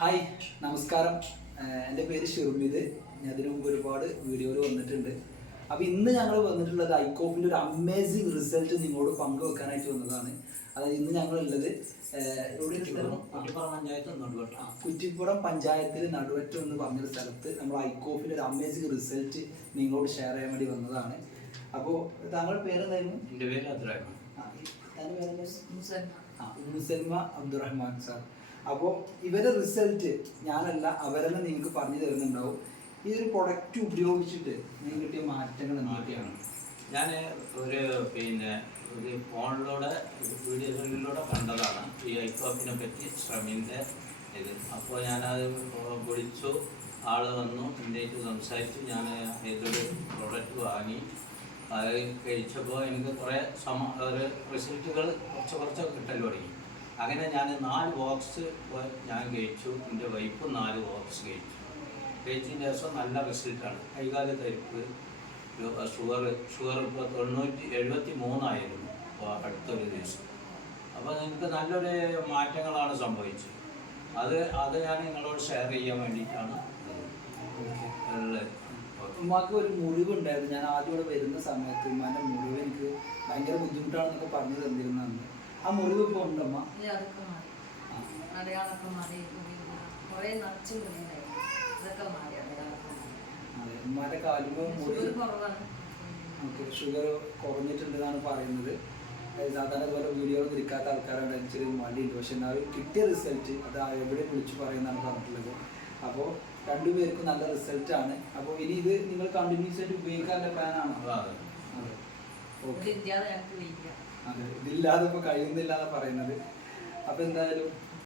Hi നമസ്കാരം. എൻ്റെ പേര് ഷിർമിത്. ഞാൻ അതിനു മുമ്പ് ഒരുപാട് വീഡിയോകൾ വന്നിട്ടുണ്ട്. അപ്പോൾ ഇന്ന് ഞങ്ങൾ വന്നിട്ടുള്ളത് ഐക്കോഫിൻ്റെ ഒരു അമേസിങ് റിസൾട്ട് നിങ്ങളോട് പങ്കുവെക്കാനായിട്ട് വന്നതാണ്. അതായത് ഇന്ന് ഞങ്ങളുള്ളത് കുറ്റിപ്പുറം പഞ്ചായത്തിൽ നടുവറ്റം എന്ന് പറഞ്ഞൊരു സ്ഥലത്ത് നമ്മൾ ഐക്കോഫിൻ്റെ ഒരു അമേസിങ് റിസൾട്ട് നിങ്ങളോട് ഷെയർ ചെയ്യാൻ വേണ്ടി വന്നതാണ്. അപ്പോൾ താങ്കളുടെ പേരെന്തായിരുന്നു? എൻ്റെ പേര് അബ്ദുറഹ്മാൻ. മുസൽമ അബ്ദുറഹ്മാൻ സാർ. അപ്പോൾ ഇവരുടെ റിസൾട്ട് ഞാനല്ല അവരെന്നെ നിങ്ങൾക്ക് പറഞ്ഞു തരുന്നുണ്ടാവും. ഈ ഒരു പ്രൊഡക്റ്റ് ഉപയോഗിച്ചിട്ട് നിങ്ങൾക്ക് കിട്ടിയ മാറ്റങ്ങൾ എന്തൊക്കെയാണ്? ഞാൻ ഒരു ഫോണിലൂടെ വീഡിയോകളിലൂടെ കണ്ടതാണ് ഈ ഐക്കോഫിനെ പറ്റി ശ്രമിൻ്റെ ഇത്. അപ്പോൾ ഞാനത് വിളിച്ചു, ആൾ വന്നു, എൻ്റെ സംസാരിച്ചു. ഞാൻ ഇതൊരു പ്രൊഡക്റ്റ് വാങ്ങി അത് കഴിച്ചപ്പോൾ എനിക്ക് കുറേ ഒരു റിസൾട്ടുകൾ കുറച്ചൊക്കെ കിട്ടൽ തുടങ്ങി. അങ്ങനെ ഞാൻ 4 ബോക്സ് ഞാൻ കഴിച്ചു. എൻ്റെ വൈഫ് 4 ബോക്സ് കഴിച്ചതിന് ശേഷം നല്ല റിസൾട്ടാണ്. കൈകാല തരിപ്പ്, ഷുഗർ ഇപ്പോൾ 73 ഇപ്പോൾ അടുത്തൊരു ദിവസം. അപ്പോൾ എനിക്ക് നല്ലൊരു മാറ്റങ്ങളാണ് സംഭവിച്ചത്. അത് ഞാൻ നിങ്ങളോട് ഷെയർ ചെയ്യാൻ വേണ്ടിയിട്ടാണ് ഉള്ളത്. ഉമ്മാക്ക് ഒരു മുറിവുണ്ടായിരുന്നു. ഞാൻ ആദ്യം ഇവിടെ വരുന്ന സമയത്ത് ഉമ്മാൻ്റെ മുറിവ് എനിക്ക് ഭയങ്കര ബുദ്ധിമുട്ടാണെന്നൊക്കെ പറഞ്ഞു തന്നിരുന്നു. ആ മുറിവ് ഇപ്പോൾ ഉണ്ടമ്മ? ഉമ്മാൻ്റെ കാലുമ്പോൾ മുറിവ് ഓക്കെ ഷുഗർ കുറഞ്ഞിട്ടുണ്ടെന്നാണ് പറയുന്നത്. സാധാരണ ഇതുപോലെ വീഡിയോ തിരിക്കാത്ത ആൾക്കാരാണ് എനിക്കൊരു മടിയുണ്ട്. പക്ഷെ എന്നാലും കിട്ടിയ റിസൾട്ട് അത് എവിടെ വിളിച്ച് പറയുന്നതാണ് പറഞ്ഞിട്ടുള്ളത്. അപ്പോൾ രണ്ടുപേർക്കും നല്ല റിസൾട്ടാണ്. അപ്പോൾ ഇനി ഇത് നിങ്ങൾ കണ്ടിന്യൂസ് ആയിട്ട് ഉപയോഗിക്കാനുള്ള പ്ലാനാണോ? അതെ, ഓക്കെ. അതെ, ഇതില്ലാതെ ഇപ്പോൾ കഴിയുന്നില്ല എന്ന് പറയുന്നത്. അപ്പോൾ എന്തായാലും